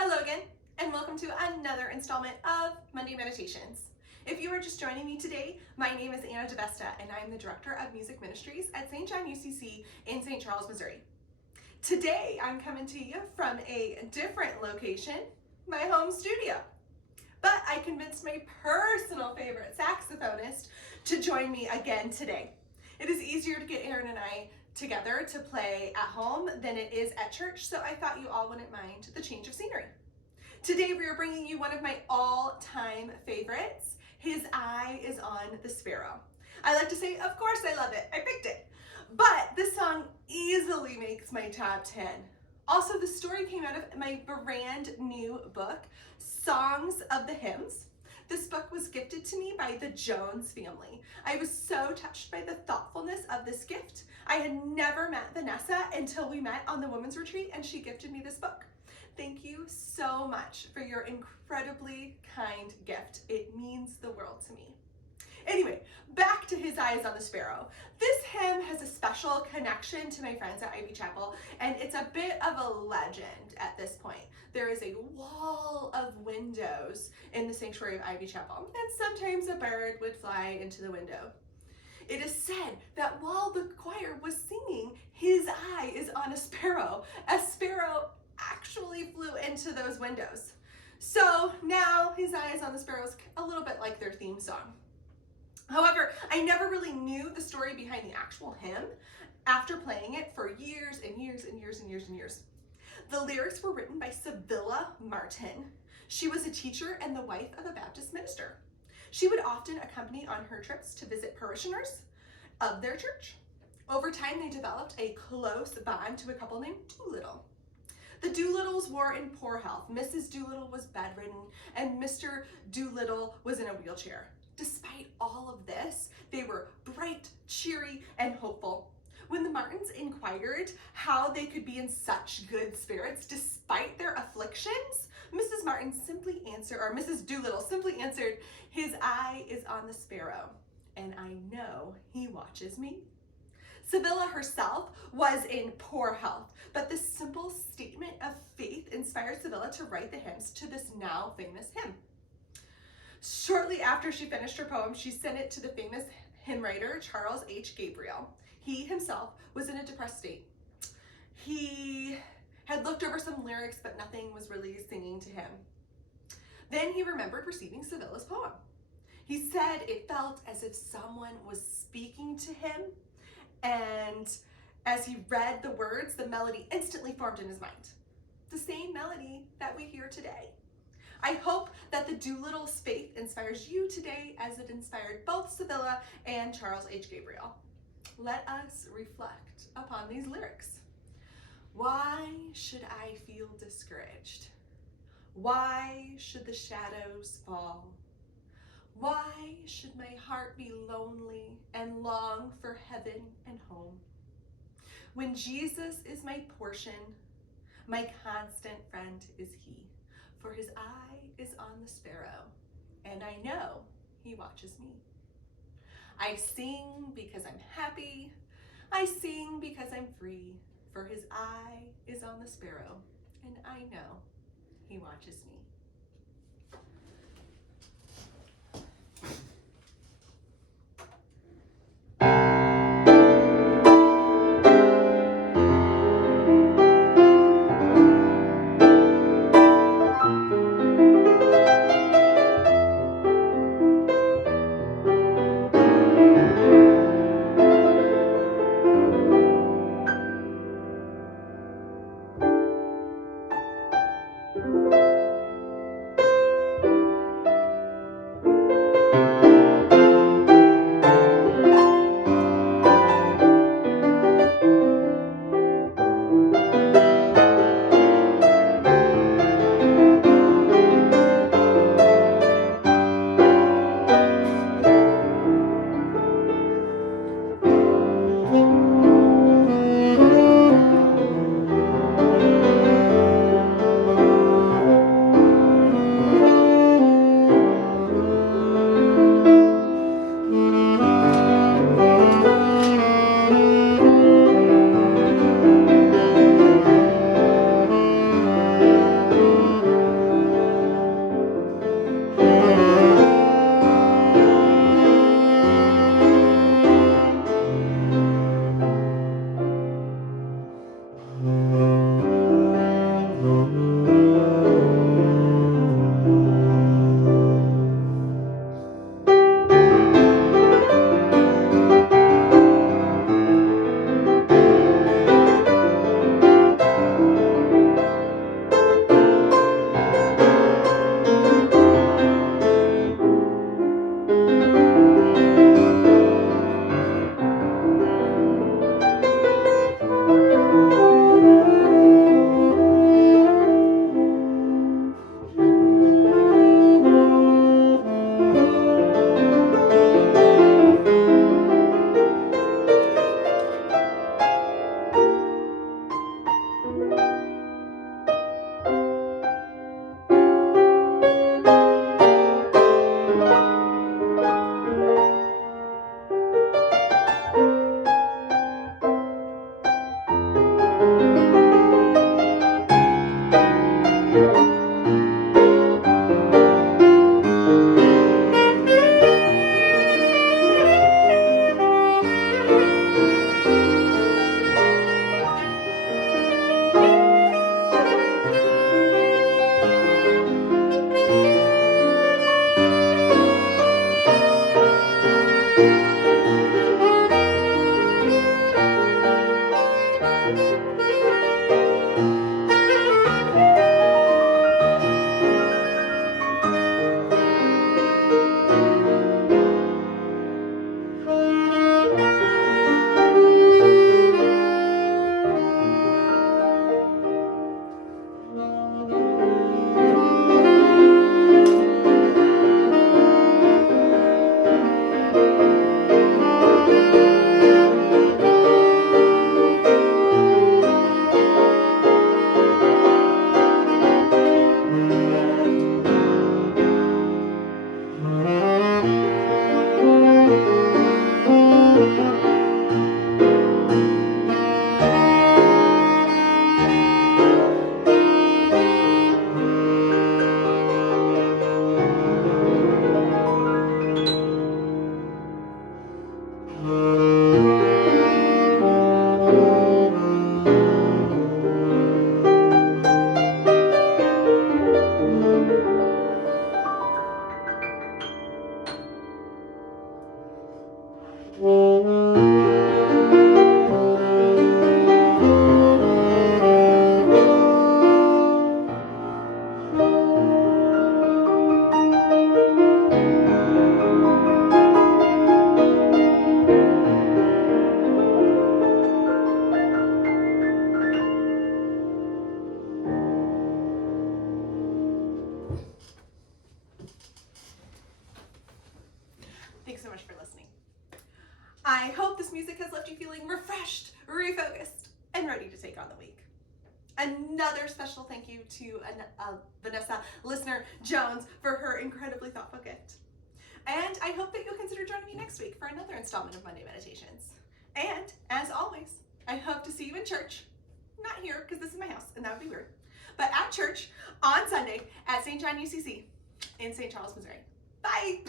Hello again, and welcome to another installment of Monday Meditations. If you are just joining me today, my name is Anna DiVesta, and I'm the Director of Music Ministries at St. John UCC in St. Charles, Missouri. Today, I'm coming to you from a different location, my home studio. But I convinced my personal favorite saxophonist to join me again today. It is easier to get Aaron and I together to play at home than it is at church, so I thought you all wouldn't mind the change of scenery. Today we are bringing you one of my all-time favorites. His Eye is on the Sparrow. I like to say, of course I love it, I picked it. But this song easily makes my top 10. Also, the story came out of my brand new book, Songs of the Hymns. This book was gifted to me by the Jones family. I was so touched by the thoughtfulness of this gift. I had never met Vanessa until we met on the women's retreat, and she gifted me this book. Thank you so much for your incredibly kind gift. It means the world to me. Anyway, back to His Eye is on the Sparrow. This hymn has a special connection to my friends at Ivy Chapel, and it's a bit of a legend at this point. There is a wall of windows in the sanctuary of Ivy Chapel, and sometimes a bird would fly into the window. It is said that while the choir was singing, His Eye is on a sparrow actually flew into those windows. So now His Eye is on the Sparrow is a little bit like their theme song. However, I never really knew the story behind the actual hymn after playing it for years and years and years and years and years. The lyrics were written by Civilla Martin. She was a teacher and the wife of a Baptist minister. She would often accompany on her trips to visit parishioners of their church. Over time, they developed a close bond to a couple named Doolittle. The Doolittles were in poor health. Mrs. Doolittle was bedridden, and Mr. Doolittle was in a wheelchair. Despite all of this, they were bright, cheery, and hopeful. When the Martins inquired how they could be in such good spirits despite their afflictions, Mrs. Doolittle simply answered, "His eye is on the sparrow, and I know he watches me." Civilla herself was in poor health, but this simple statement of faith inspired Civilla to write the hymns to this now famous hymn. Shortly after she finished her poem, she sent it to the famous hymn writer, Charles Gabriel. He himself was in a depressed state. He had looked over some lyrics, but nothing was really singing to him. Then he remembered receiving Civilla's poem. He said it felt as if someone was speaking to him, and as he read the words, the melody instantly formed in his mind. The same melody that we hear today. I hope that the Doolittle's faith inspires you today as it inspired both Civilla and Charles Gabriel. Let us reflect upon these lyrics. Why should I feel discouraged? Why should the shadows fall? Why should my heart be lonely and long for heaven and home? When Jesus is my portion, my constant friend is He. For His eye is on the sparrow, and I know He watches me. I sing because I'm happy. I sing because I'm free. For His eye is on the sparrow, and I know He watches me. music has left you feeling refreshed, refocused, and ready to take on the week. Another special thank you to Vanessa listener Jones for her incredibly thoughtful gift. And I hope that you'll consider joining me next week for another installment of Monday Meditations. And as always, I hope to see you in church. Not here, because this is my house, and that would be weird. But at church on Sunday at St. John UCC in St. Charles, Missouri. Bye!